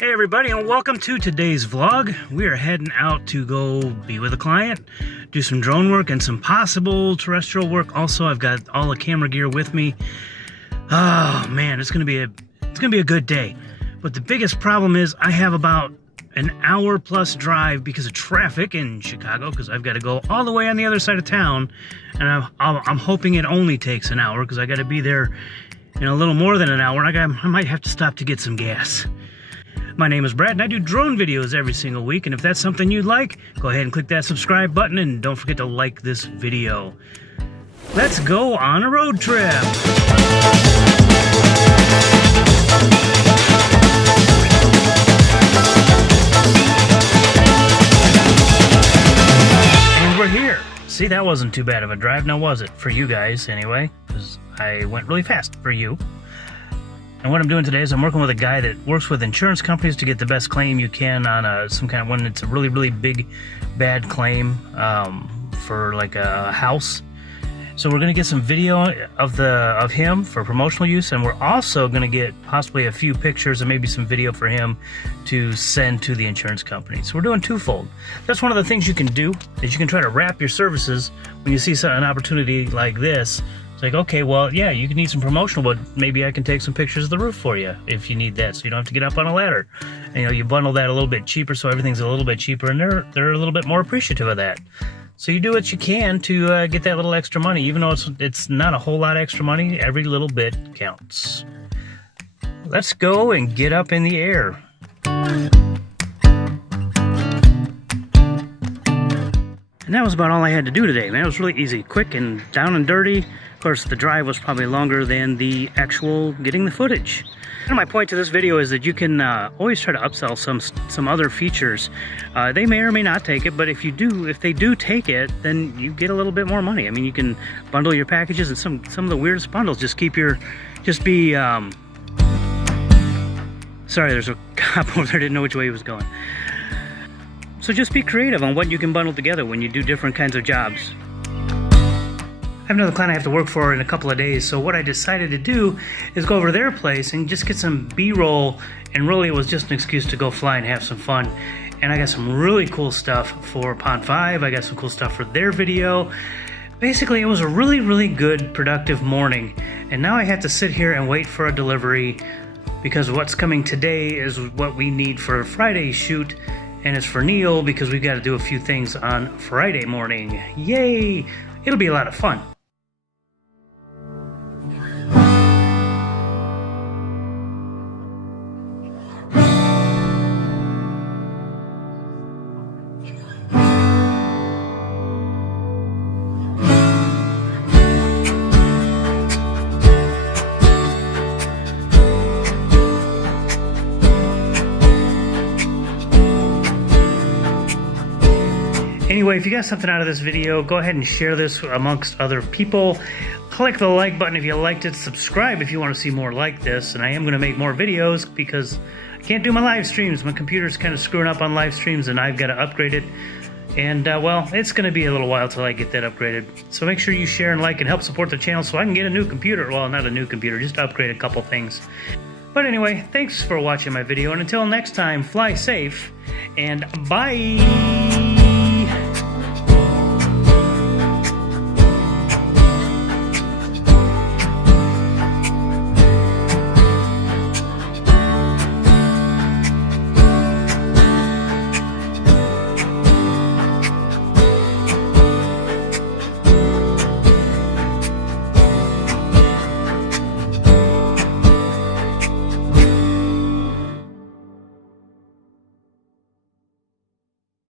Hey everybody, and welcome to today's vlog. We are heading out to go be with a client, do some drone work and some possible terrestrial work. Also, I've got all the camera gear with me. Oh man, it's gonna be a good day. But the biggest problem is I have about an hour plus drive because of traffic in Chicago, because I've got to go all the way on the other side of town, and I'm hoping it only takes an hour because I got to be there in a little more than an hour. I might have to stop to get some gas. My name is Brad, and I do drone videos every single week, and if that's something you'd like, go ahead and click that subscribe button, and don't forget to like this video. Let's go on a road trip! And we're here! See, that wasn't too bad of a drive, now was it? For you guys, anyway, because I went really fast for you. And what I'm doing today is I'm working with a guy that works with insurance companies to get the best claim you can on some kind of one. It's a really, really big, bad claim for like a house. So we're going to get some video of him for promotional use, and we're also going to get possibly a few pictures and maybe some video for him to send to the insurance company. So we're doing twofold. That's one of the things you can do, is you can try to wrap your services when you see an opportunity like this. It's like, okay, well, yeah, you can need some promotional, but maybe I can take some pictures of the roof for you if you need that, so you don't have to get up on a ladder. And, you know, you bundle that a little bit cheaper, so everything's a little bit cheaper, and they're a little bit more appreciative of that. So you do what you can to get that little extra money, even though it's not a whole lot of extra money. Every little bit counts. Let's go and get up in the air. And that was about all I had to do today, man. It was really easy, quick and down and dirty. Of course, the drive was probably longer than the actual getting the footage. And my point to this video is that you can always try to upsell some other features. They may or may not take it, but if they do take it, then you get a little bit more money. I mean, you can bundle your packages, and some of the weirdest bundles sorry, there's a cop over there, didn't know which way he was going. So just be creative on what you can bundle together when you do different kinds of jobs. I have another client I have to work for in a couple of days, so what I decided to do is go over to their place and just get some B-roll, and really it was just an excuse to go fly and have some fun. And I got some really cool stuff for Pond 5, I got some cool stuff for their video. Basically, it was a really, really good, productive morning, and now I have to sit here and wait for a delivery, because what's coming today is what we need for Friday's shoot, and it's for Neil because we've got to do a few things on Friday morning. Yay! It'll be a lot of fun. Anyway, if you got something out of this video, go ahead and share this amongst other people. Click the like button if you liked it. Subscribe if you want to see more like this. And I am going to make more videos because I can't do my live streams. My computer's kind of screwing up on live streams, and I've got to upgrade it. And, well, it's going to be a little while till I get that upgraded. So make sure you share and like and help support the channel so I can get a new computer. Well, not a new computer, just upgrade a couple things. But anyway, thanks for watching my video. And until next time, fly safe and bye!